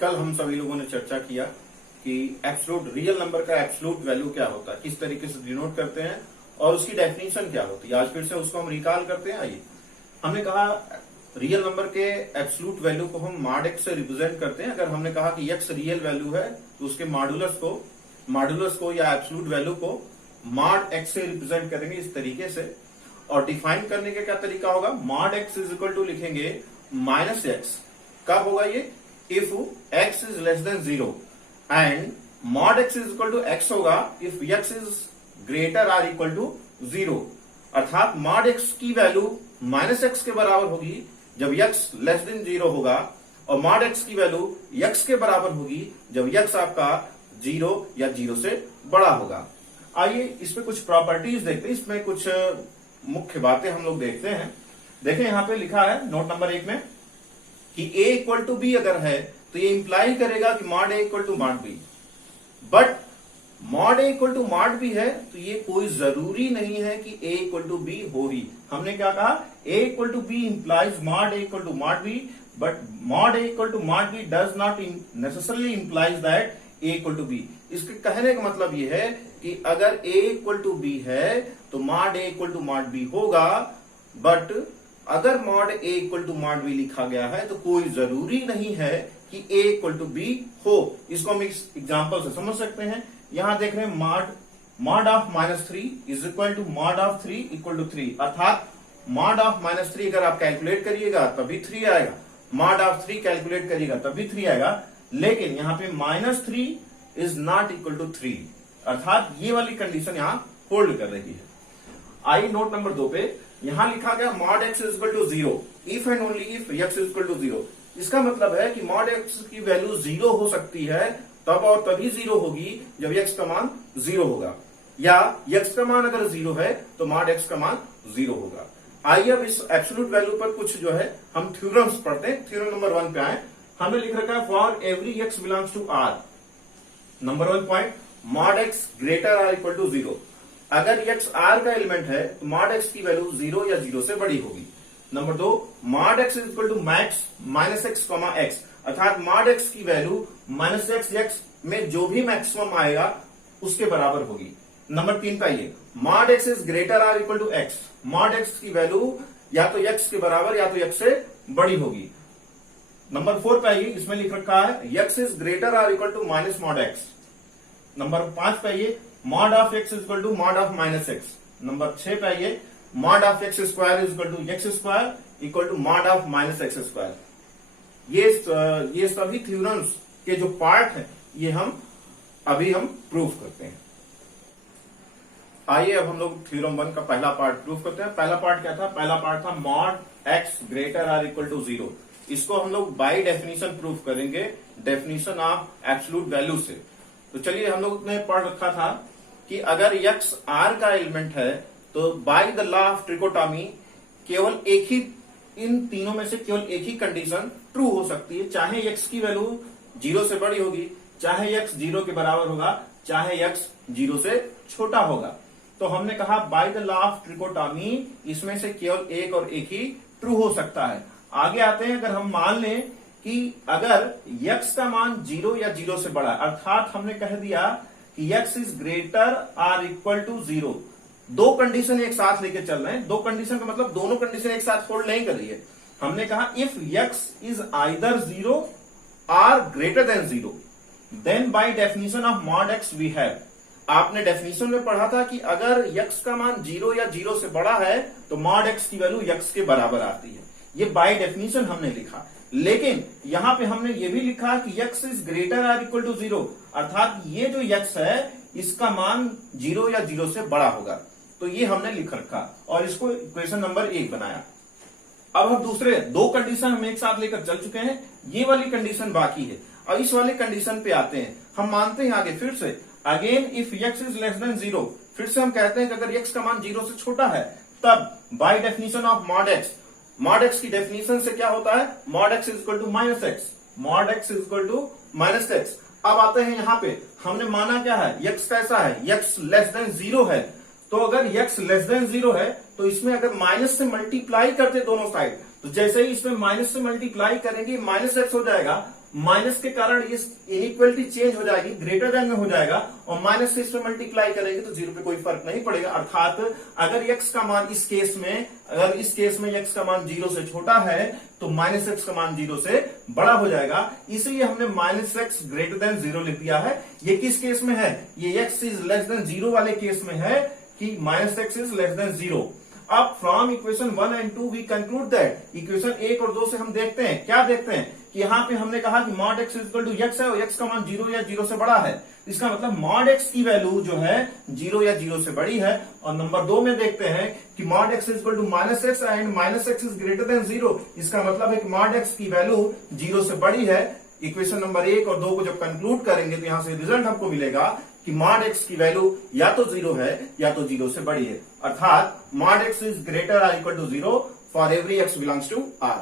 कल हम सभी लोगों ने चर्चा किया कि एब्सोल्यूट रियल नंबर का एब्सोल्यूट वैल्यू क्या होता है, किस तरीके से डिनोट करते हैं और उसकी डेफिनेशन क्या होती है। आज फिर से उसको हम रिकॉल करते हैं। आइए, हमने कहा रियल नंबर के एब्सोल्यूट वैल्यू को हम मॉड एक्स से रिप्रेजेंट करते हैं। अगर हमने कहा कि एक्स रियल वैल्यू है तो उसके मॉडुलस को या एब्सोल्यूट वैल्यू को मॉड एक्स से रिप्रेजेंट करेंगे इस तरीके से। और डिफाइन करने का क्या तरीका होगा, mod x is equal to लिखेंगे माइनस एक्स। कब होगा ये, if x is less than 0 and mod x is equal to x होगा if x is greater or equal to 0। अर्थात मॉड x की वैल्यू माइनस एक्स के बराबर होगी जब x लेस देन 0 होगा, और मॉड x की वैल्यू x के बराबर होगी जब x आपका 0 या 0 से बड़ा होगा। आइए इसमें कुछ प्रॉपर्टीज देखते हैं, इसमें कुछ मुख्य बातें हम लोग देखते हैं। देखें यहां पे लिखा है नोट नंबर 1 में कि a इक्वल टू बी अगर है तो ये इंप्लाई करेगा कि mod a equal to mod b। But mod a equal to mod b है तो ये कोई जरूरी नहीं है कि a इक्वल टू b हो ही। हमने क्या कहा, a equal to b implies mod a equal to mod b, but mod a equal to mod b does not necessarily implies that a equal to b। इसके कहने का मतलब ये है कि अगर a इक्वल टू b है तो mod a equal to mod b होगा, बट अगर mod a equal to mod b लिखा गया है तो कोई जरूरी नहीं है कि a इक्वल टू b हो। इसको हम इस एग्जांपल से समझ सकते हैं। यहां देख रहे हैं mod of -3 is equal to mod of 3 equal to 3। अर्थात मॉड ऑफ -3 अगर आप कैलकुलेट करिएगा तभी 3 आएगा, मॉड ऑफ 3 कैलकुलेट करिएगा तभी 3 आएगा। लेकिन यहां पे -3 इज नॉट इक्वल टू 3, अर्थात ये वाली कंडीशन यहां होल्ड कर रही है। आई नोट नंबर 2 पे यहां लिखा गया mod x is equal to 0 if and only if x is equal to 0। इसका मतलब है कि मॉड x की वैल्यू 0 हो सकती है तब और तभी 0 होगी जब x का मान 0 होगा, या x का मान अगर 0 है तो मॉड x का मान 0 होगा। आइए अब इस एब्सोल्यूट वैल्यू पर कुछ जो है हम थ्योरम्स पढ़ते हैं। थ्योरम नंबर 1 पे आए, हमने लिख रखा है for every x belongs to r। Number 1 point, mod x greater or equal to 0। अगर x r का एलिमेंट है तो मॉड x की वैल्यू 0 या 0 से बड़ी होगी। Number 2, mod x is equal to max minus x comma x, अर्थात मॉड x की वैल्यू माइनस एक्स में जो भी मैक्सिमम आएगा उसके बराबर होगी। नंबर 3 पे आइए, mod x is greater or equal to x. Mod x की वैल्यू या तो x के बराबर या तो x से बड़ी होगी। नंबर 4 पे आइए, इसमें लिख रखा है x is greater or equal to minus mod x। Number 5 पे आइए, mod of x is equal to mod of minus x. Number 6 पे आइए, mod of x square is equal to x square equal to mod of minus x square. ये सभी theorems के जो part हैं ये हम प्रूफ करते हैं। आइए अब हम लोग थ्योरम 1 का पहला पार्ट प्रूफ करते हैं। पहला पार्ट क्या था, पहला पार्ट था mod x greater or equal to 0। इसको हम लोग बाय डेफिनेशन प्रूफ करेंगे, डेफिनेशन ऑफ एब्सोल्यूट वैल्यू से। तो चलिए, हम लोग ने पढ़ रखा था कि अगर x r का एलिमेंट है तो बाय द लॉ ऑफ ट्रिकोटॉमी केवल एक ही, इन तीनों में से केवल एक ही कंडीशन ट्रू हो सकती है, चाहे x की वैल्यू 0 से बड़ी होगी, चाहे x 0 के बराबर होगा, चाहे x 0 से छोटा होगा। तो हमने कहा बाय द लॉ ऑफ ट्रिकोटॉमी इसमें से केवल एक और एक ही ट्रू हो सकता है। आगे आते हैं, अगर हम मान लें कि अगर x का मान 0 या 0 से बड़ा, अर्थात हमने कह दिया कि x is greater or equal to 0। दो कंडीशन एक साथ लेके चल रहे हैं, दो कंडीशन का मतलब दोनों कंडीशन एक साथ होल्ड नहीं कर रही है। हमने कहा if x is either 0 or greater than 0 then by definition of mod x we have. आपने डेफिनेशन में पढ़ा था कि अगर x का मान 0 या 0 से बड़ा है तो मॉड x की वैल्यू x के बराबर आती है। ये बाय डेफिनेशन हमने लिखा, लेकिन यहां पे हमने ये भी लिखा कि x is greater or equal to 0, अर्थात ये जो x है इसका मान 0 या 0 से बड़ा होगा। तो ये हमने लिख रखा और इसको इक्वेशन नंबर 1 बनाया। अब हम दूसरे दो कंडीशन हम एक साथ लेकर चल चुके हैं, ये वाली कंडीशन बाकी है। अब इस वाले कंडीशन पे आते हैं, हम मानते हैं आगे फिर से again if x is less than 0, फिर से हम कहते हैं कि अगर x का मान 0 से छोटा है तब by definition of mod x की डेफिनेशन से क्या होता है, mod x is equal to minus x, mod x is equal to minus x. अब आते हैं यहां पे, हमने माना क्या है, x कैसा है, x लेस देन 0 है। तो अगर x लेस देन 0 है तो इसमें अगर माइनस से मल्टीप्लाई करते दोनों साइड, तो जैसे ही इसमें माइनस से मल्टीप्लाई करेंगे माइनस एक्स हो जाएगा, माइनस के कारण ये इनइक्वालिटी चेंज हो जाएगी, ग्रेटर देन में हो जाएगा, और माइनस से इसमें मल्टीप्लाई करेंगे तो 0 पे कोई फर्क नहीं पड़ेगा। अर्थात अगर x का मान इस केस में x का मान 0 से छोटा है तो माइनस x का मान 0 से बड़ा हो जाएगा, इसलिए हमने माइनस x ग्रेटर देन 0 लिख दिया है। ये किस केस में है? ये x इज लेस देन 0 वाले केस में है कि minus x is less than 0। अब from equation 1 and 2 we conclude that, equation 1 और 2 से हम देखते हैं, क्या देखते हैं कि यहां पे हमने कहा कि mod x equal to x है और x का मान 0 या 0 से बड़ा है, इसका मतलब मॉड x की वैल्यू जो है 0 या 0 से बड़ी है। और नंबर 2 में देखते हैं कि mod x equal to minus x and minus x is greater than 0, इसका मतलब है कि मॉड x की वैल्यू 0 से बड़ी है। इक्वेशन नंबर 1 और 2 को जब कंक्लूड करेंगे तो यहां से रिजल्ट हमको मिलेगा कि मॉड x की वैल्यू या तो 0 है या तो 0 से बड़ी है, अर्थात मॉड x इज ग्रेटर और equal to 0 for every x belongs to R।